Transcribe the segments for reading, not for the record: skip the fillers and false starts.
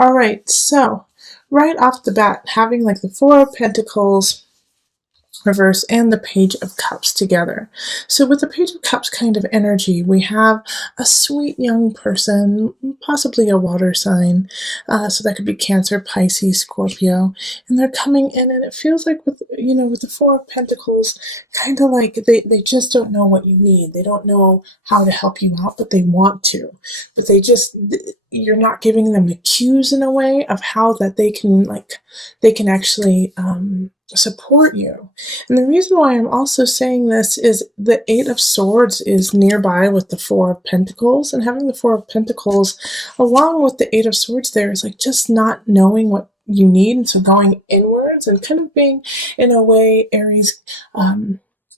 All right, so right off the bat, having like the Four of Pentacles reverse and the Page of Cups together. So with the Page of Cups kind of energy, we have a sweet young person, possibly a water sign. So that could be Cancer, Pisces, Scorpio, and they're coming in, and it feels like with the Four of Pentacles, kind of like they just don't know what you need. They don't know how to help you out, but they want to. But you're not giving them the cues in a way of how that they can actually support you. And the reason why I'm also saying this is the Eight of Swords is nearby with the Four of Pentacles, and having the Four of Pentacles along with the Eight of Swords there is like just not knowing what you need, and so going inwards and kind of being, in a way, Aries,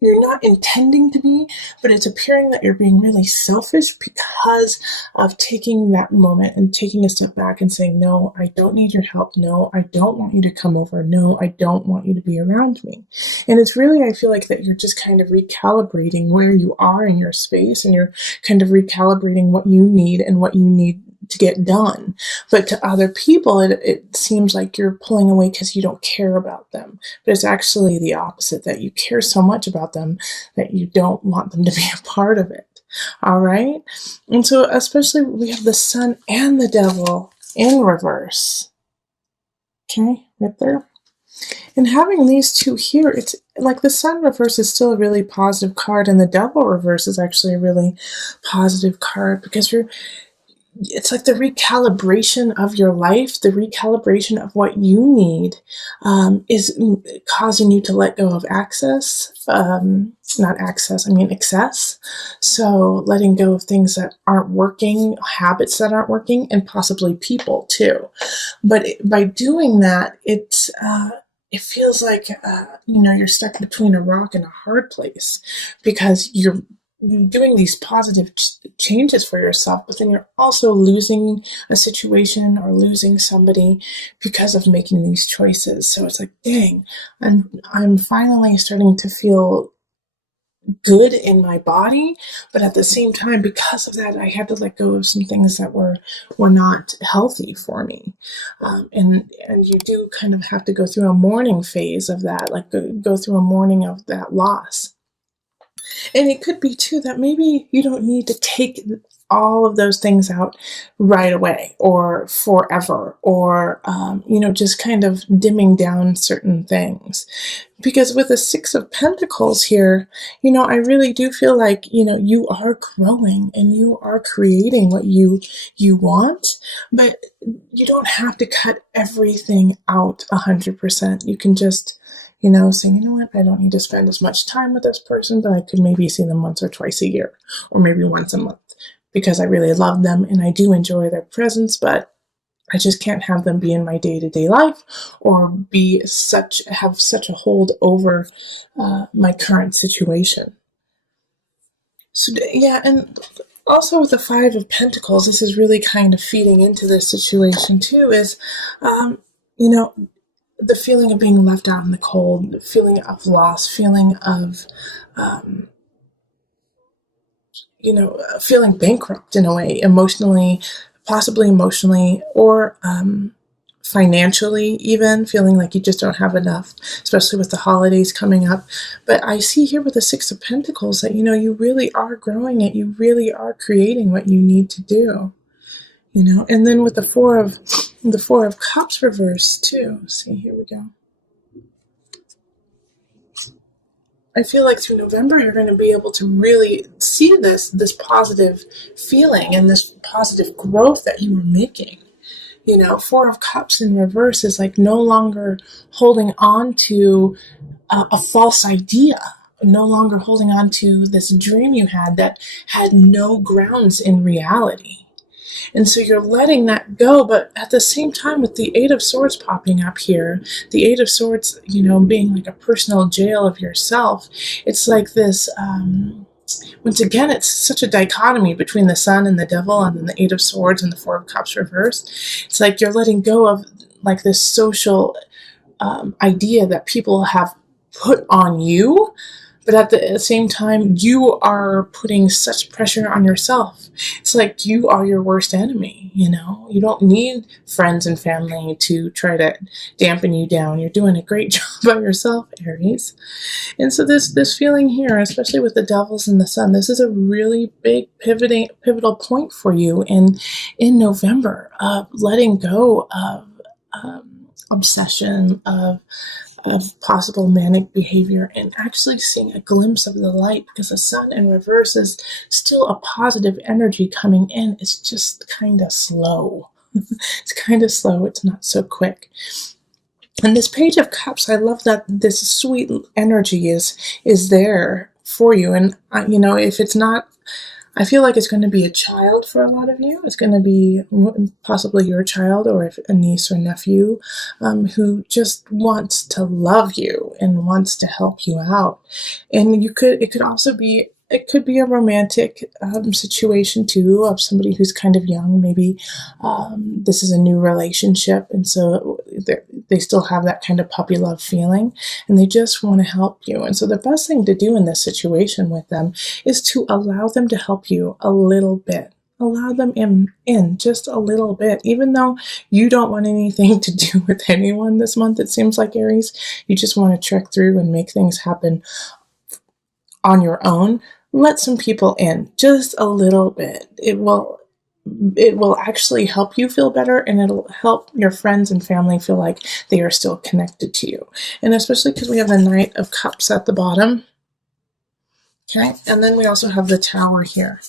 you're not intending to be, but it's appearing that you're being really selfish because of taking that moment and taking a step back and saying, no, I don't need your help. No, I don't want you to come over. No, I don't want you to be around me. And it's really, I feel like that you're just kind of recalibrating where you are in your space, and you're kind of recalibrating what you need and what you need to get done. But to other people, it seems like you're pulling away because you don't care about them. But it's actually the opposite, that you care so much about them that you don't want them to be a part of it. All right. And so especially we have the Sun and the Devil in reverse. Okay, right there. And having these two here, it's like the Sun reverse is still a really positive card, and the Devil reverse is actually a really positive card, because it's like the recalibration of your life, the recalibration of what you need, is causing you to let go of excess. So letting go of things that aren't working, habits that aren't working, and possibly people too. But by doing that, it feels like, you're stuck between a rock and a hard place, because you're doing these positive changes for yourself, but then you're also losing a situation or losing somebody because of making these choices. So it's like, dang, I'm finally starting to feel good in my body, but at the same time, because of that, I had to let go of some things that were not healthy for me. And you do kind of have to go through a mourning phase of that, like go through a mourning of that loss. And it could be too that maybe you don't need to take all of those things out right away or forever, or, just kind of dimming down certain things. Because with the Six of Pentacles here, I really do feel like, you are growing and you are creating what you want, but you don't have to cut everything out 100%. You can just saying, what, I don't need to spend as much time with this person, but I could maybe see them once or twice a year, or maybe once a month, because I really love them and I do enjoy their presence, but I just can't have them be in my day-to-day life or have such a hold over my current situation. So yeah, and also with the Five of Pentacles, this is really kind of feeding into this situation too, is, the feeling of being left out in the cold, the feeling of loss, feeling of, feeling bankrupt in a way, emotionally, possibly emotionally, or financially, even feeling like you just don't have enough, especially with the holidays coming up. But I see here with the Six of Pentacles that, you really are growing it. You really are creating what you need to do. And then with the Four of Cups reverse too. See, here we go. I feel like through November, you're going to be able to really see this positive feeling and this positive growth that you were making. Four of Cups in reverse is like no longer holding on to a false idea, no longer holding on to this dream you had that had no grounds in reality. And so you're letting that go, but at the same time, with the Eight of Swords popping up here, the Eight of Swords, being like a personal jail of yourself, it's like this, once again, it's such a dichotomy between the Sun and the Devil, and then the Eight of Swords and the Four of Cups reversed. It's like you're letting go of like this social idea that people have put on you, But at the same time, you are putting such pressure on yourself. It's like you are your worst enemy, you know? You don't need friends and family to try to dampen you down. You're doing a great job by yourself, Aries. And so this feeling here, especially with the devils and the sun, this is a really big pivotal point for you in November of letting go of obsession, of possible manic behavior, and actually seeing a glimpse of the light, because the sun in reverse is still a positive energy coming in. It's just kind of slow. It's kind of slow. It's not so quick. And this page of cups, I love that this sweet energy is there for you. And you know, if it's not, I feel like it's going to be a child for a lot of you. It's going to be possibly your child, or if a niece or nephew, who just wants to love you and wants to help you out. And it could also be, it could be a romantic situation too, of somebody who's kind of young. Maybe this is a new relationship, and so they still have that kind of puppy love feeling, and they just want to help you. And so the best thing to do in this situation with them is to allow them to help you a little bit. Allow them in just a little bit, even though you don't want anything to do with anyone this month. It seems like, Aries, you just want to trek through and make things happen on your own. Let some people in just a little bit. It will actually help you feel better, and it'll help your friends and family feel like they are still connected to you. And especially because we have the Knight of Cups at the bottom. Okay, and then we also have the Tower here.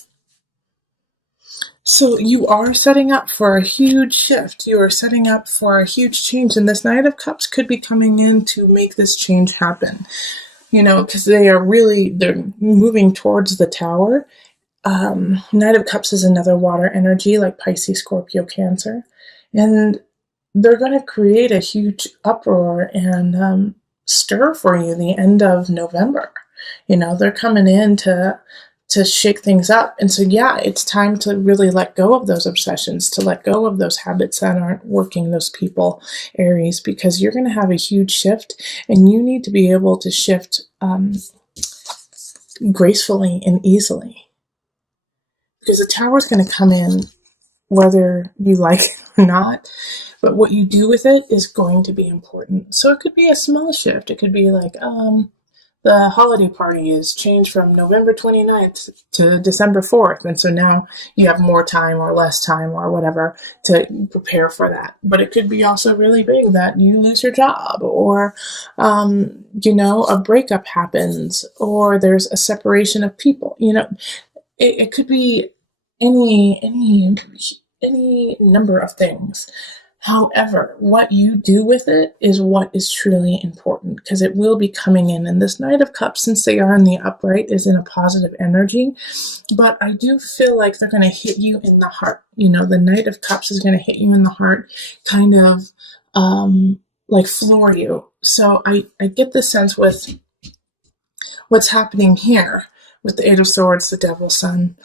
So you are setting up for a huge shift. You are setting up for a huge change, and this Knight of Cups could be coming in to make this change happen. You know, because they're moving towards the Tower. Knight of Cups is another water energy, like Pisces, Scorpio, Cancer. And they're going to create a huge uproar and stir for you the end of November. You know, they're coming in to shake things up. And so, yeah, it's time to really let go of those obsessions, to let go of those habits that aren't working, those people, Aries, because you're going to have a huge shift, and you need to be able to shift gracefully and easily. Because the Tower is going to come in whether you like it or not, but what you do with it is going to be important. So it could be a small shift. It could be like, the holiday party is changed from November 29th to December 4th. And so now you have more time or less time or whatever to prepare for that. But it could be also really big that you lose your job, or, you know, a breakup happens, or there's a separation of people. You know, it could be any number of things. However, what you do with it is what is truly important, because it will be coming in. And this Knight of Cups, since they are in the upright, is in a positive energy. But I do feel like they're going to hit you in the heart. You know, the Knight of Cups is going to hit you in the heart, kind of like floor you. So I get the sense with what's happening here with the Eight of Swords, the Devil, Sun.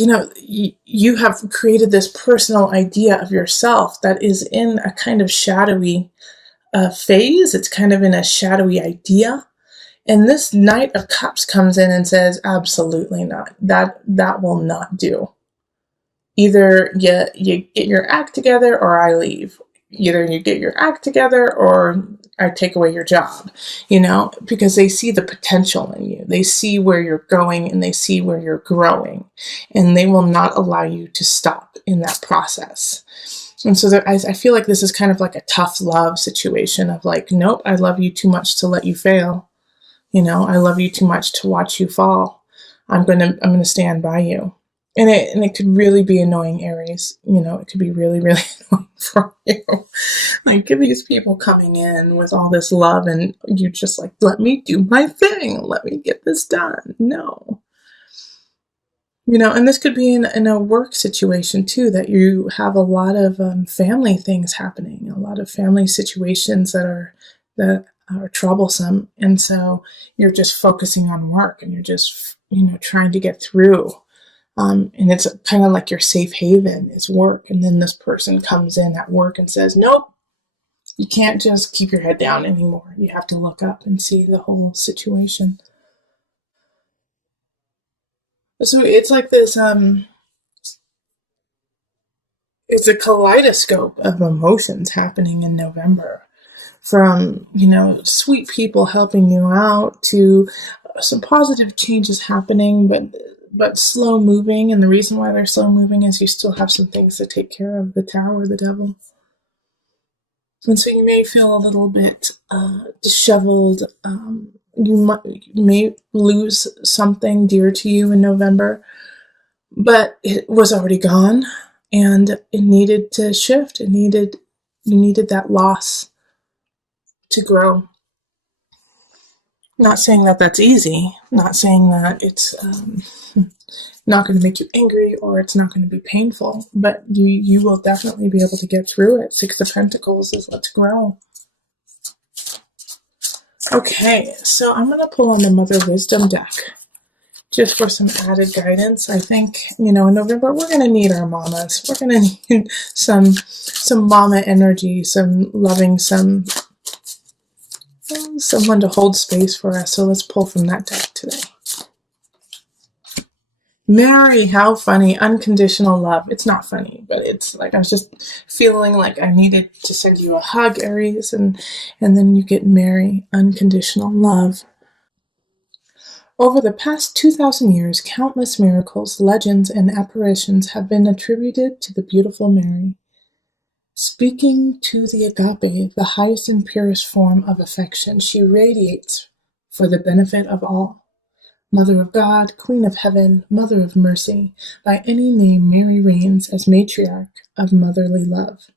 You know, you have created this personal idea of yourself that is in a kind of shadowy phase. It's kind of in a shadowy idea. And this Knight of Cups comes in and says, absolutely not. That will not do. Either you get your act together, or I leave. Either you get your act together, or I take away your job, you know, because they see the potential in you. They see where you're going, and they see where you're growing, and they will not allow you to stop in that process. And so I feel like this is kind of like a tough love situation of like, nope, I love you too much to let you fail. You know, I love you too much to watch you fall. I'm going to stand by you. And it could really be annoying, Aries. You know, it could be really, really annoying for you. Like, these people coming in with all this love, and you just like, let me do my thing. Let me get this done. No. You know, and this could be in a work situation too, that you have a lot of family things happening, a lot of family situations that are troublesome. And so you're just focusing on work, and you're just, you know, trying to get through. And it's kind of like your safe haven is work. And then this person comes in at work and says, nope, You can't just keep your head down anymore. You have to look up and see the whole situation. So it's like this it's a kaleidoscope of emotions happening in November. From, sweet people helping you out to some positive changes happening, but slow moving. And the reason why they're slow moving is you still have some things to take care of, the tower, the devil. And so you may feel a little bit disheveled. You may lose something dear to you in November, but it was already gone, and it needed to shift. You needed that loss to grow. Not saying that that's easy. Not saying that it's not going to make you angry or it's not going to be painful, but you will definitely be able to get through it. Six of Pentacles is let's grow. Okay, so I'm going to pull on the Mother Wisdom deck just for some added guidance. I think, in November, we're going to need our mamas. We're going to need some mama energy, some loving, someone to hold space for us. So let's pull from that deck today. Mary, how funny. Unconditional love. It's not funny, but it's like I was just feeling like I needed to send you a hug, Aries, and then you get Mary, unconditional love. Over the past 2,000 years, countless miracles, legends, and apparitions have been attributed to the beautiful Mary. Speaking to the agape, the highest and purest form of affection, she radiates for the benefit of all. Mother of God, Queen of Heaven, Mother of Mercy, by any name Mary reigns as matriarch of motherly love.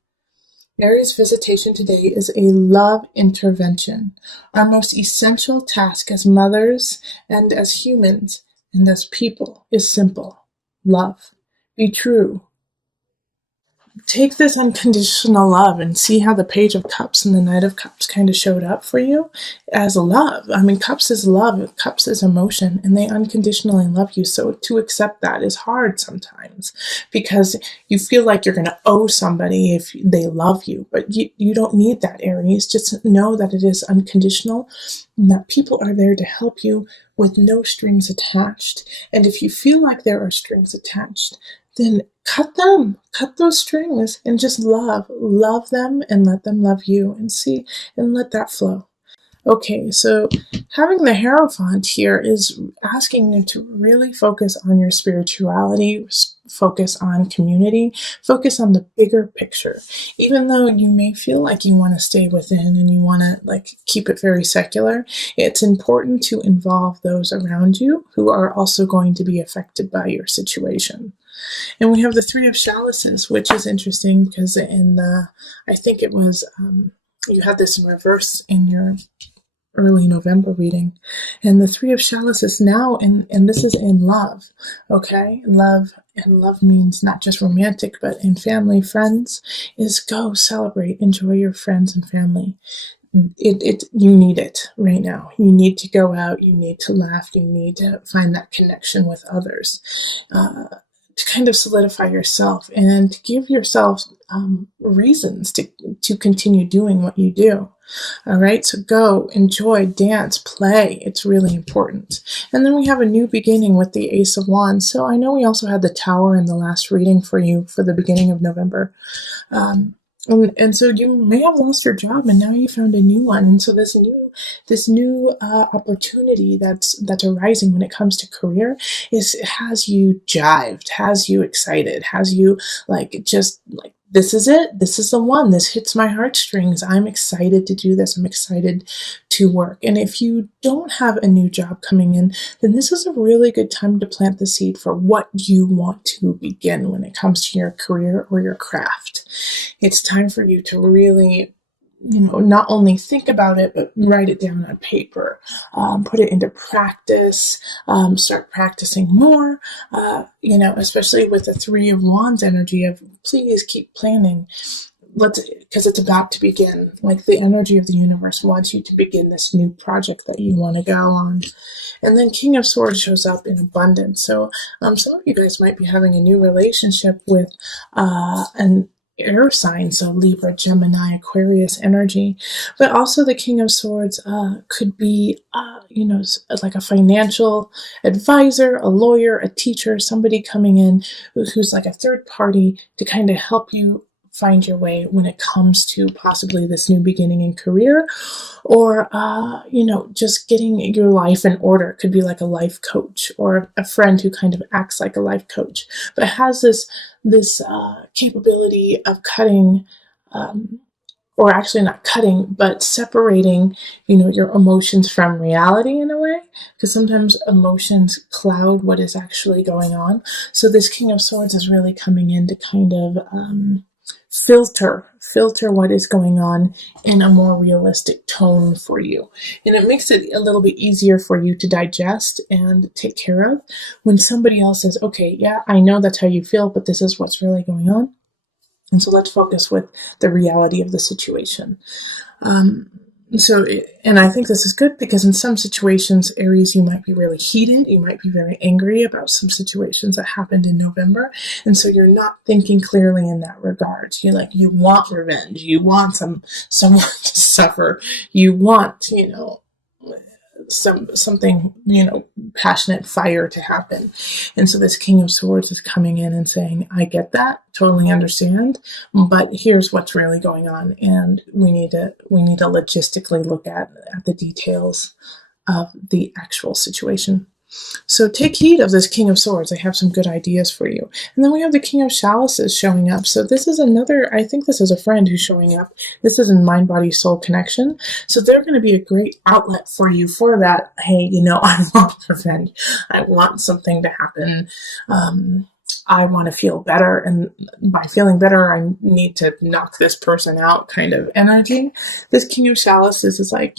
Mary's visitation today is a love intervention. Our most essential task as mothers and as humans and as people is simple. Love. Be true. Take this unconditional love and see how the Page of Cups and the Knight of Cups kind of showed up for you as love. I mean, Cups is love, Cups is emotion, and they unconditionally love you. So to accept that is hard sometimes because you feel like you're going to owe somebody if they love you, but you don't need that, Aries. Just know that it is unconditional and that people are there to help you with no strings attached. And if you feel like there are strings attached, then cut them, cut those strings and just love them and let them love you and let that flow. Okay, so having the Hierophant here is asking you to really focus on your spirituality, focus on community, focus on the bigger picture. Even though you may feel like you want to stay within and you want to keep it very secular, it's important to involve those around you who are also going to be affected by your situation. And we have the Three of Chalices, which is interesting because I think it was, you had this in reverse in your early November reading. And the Three of Chalices now, and this is in love, okay? Love means not just romantic, but in family, friends, is go celebrate, enjoy your friends and family. You need it right now. You need to go out, you need to laugh, you need to find that connection with others. To kind of solidify yourself and to give yourself reasons to continue doing what you do. All right, so go, enjoy, dance, play. It's really important. And then we have a new beginning with the Ace of Wands. So I know we also had the Tower in the last reading for you for the beginning of November. And so you may have lost your job and now you found a new one. And so this new opportunity that's arising when it comes to career has you jived, has you excited, has you this is it. This is the one. This hits my heartstrings. I'm excited to do this. I'm excited to work. And if you don't have a new job coming in, then this is a really good time to plant the seed for what you want to begin when it comes to your career or your craft. It's time for you to really, not only think about it, but write it down on paper, put it into practice, start practicing more, especially with the Three of Wands energy of please keep planning. Because it's about to begin. Like the energy of the universe wants you to begin this new project that you want to go on. And then King of Swords shows up in abundance. So some of you guys might be having a new relationship with air signs, so Libra, Gemini, Aquarius energy. But also the King of Swords could be, like a financial advisor, a lawyer, a teacher, somebody coming in who's like a third party to kind of help you find your way when it comes to possibly this new beginning in career, or just getting your life in order. It could be like a life coach or a friend who kind of acts like a life coach, but has this capability of cutting, or actually not cutting, but separating, your emotions from reality in a way, because sometimes emotions cloud what is actually going on. So this King of Swords is really coming in to kind of filter what is going on in a more realistic tone for you. And it makes it a little bit easier for you to digest and take care of when somebody else says, okay, yeah, I know that's how you feel, but this is what's really going on. And so let's focus with the reality of the situation. Um, and I think this is good because in some situations, Aries, you might be really heated. You might be very angry about some situations that happened in November. And so you're not thinking clearly in that regard. You want revenge. You want someone to suffer. You want, something, passionate fire to happen. And so this King of Swords is coming in and saying, I get that, totally understand, but here's what's really going on, and we need to logistically look at the details of the actual situation. So take heed of this King of Swords. I have some good ideas for you. And then we have the King of Chalices showing up. So this is I think this is a friend who's showing up. This is in mind, body, soul connection. So they're going to be a great outlet for you for that. Hey, I want revenge. I want something to happen. I want to feel better. And by feeling better, I need to knock this person out kind of energy. This King of Chalices is like,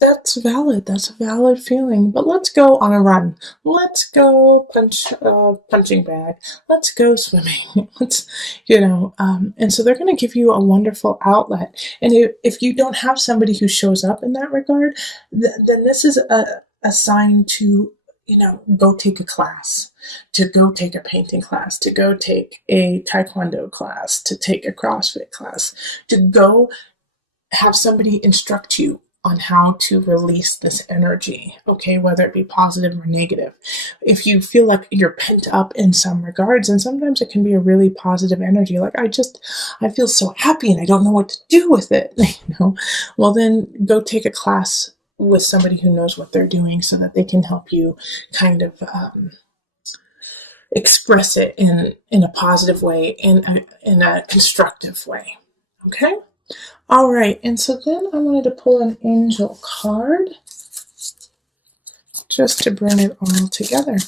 that's valid. That's a valid feeling. But let's go on a run. Let's go punch a punching bag. Let's go swimming. And so they're going to give you a wonderful outlet. And if you don't have somebody who shows up in that regard, then this is a sign to, go take a class, to go take a painting class, to go take a taekwondo class, to take a CrossFit class, to go have somebody instruct you on how to release this energy, okay, whether it be positive or negative. If you feel like you're pent up in some regards, and sometimes it can be a really positive energy, like I feel so happy and I don't know what to do with it, well, then go take a class with somebody who knows what they're doing so that they can help you kind of express it in a positive way, in a constructive way, okay? All right, and so then I wanted to pull an angel card just to bring it all together.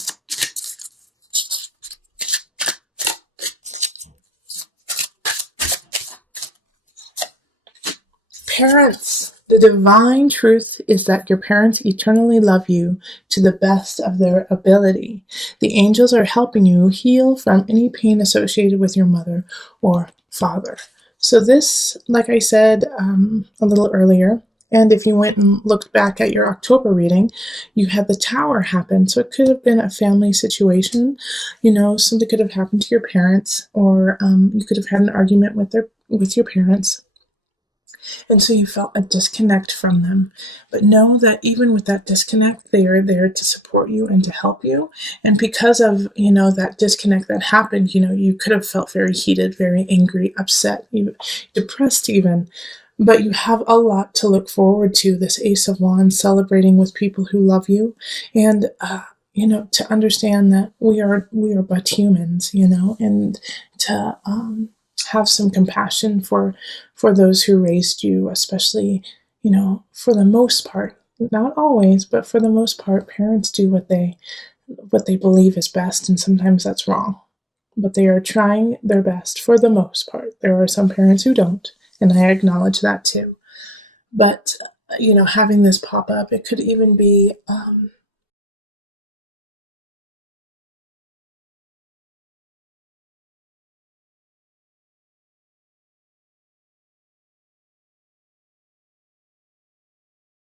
Parents, the divine truth is that your parents eternally love you to the best of their ability. The angels are helping you heal from any pain associated with your mother or father. So this, like I said a little earlier, and if you went and looked back at your October reading, you had the Tower happen. So it could have been a family situation. Something could have happened to your parents, or you could have had an argument with your parents. And so you felt a disconnect from them. But know that even with that disconnect, they are there to support you and to help you. And because of, that disconnect that happened, you could have felt very heated, very angry, upset, even depressed even. But you have a lot to look forward to, this Ace of Wands, celebrating with people who love you. And, to understand that we are but humans, and to have some compassion for those who raised you, especially, for the most part, not always, but for the most part, parents do what they believe is best, and sometimes that's wrong. But they are trying their best for the most part. There are some parents who don't, and I acknowledge that too. But, having this pop up, it could even be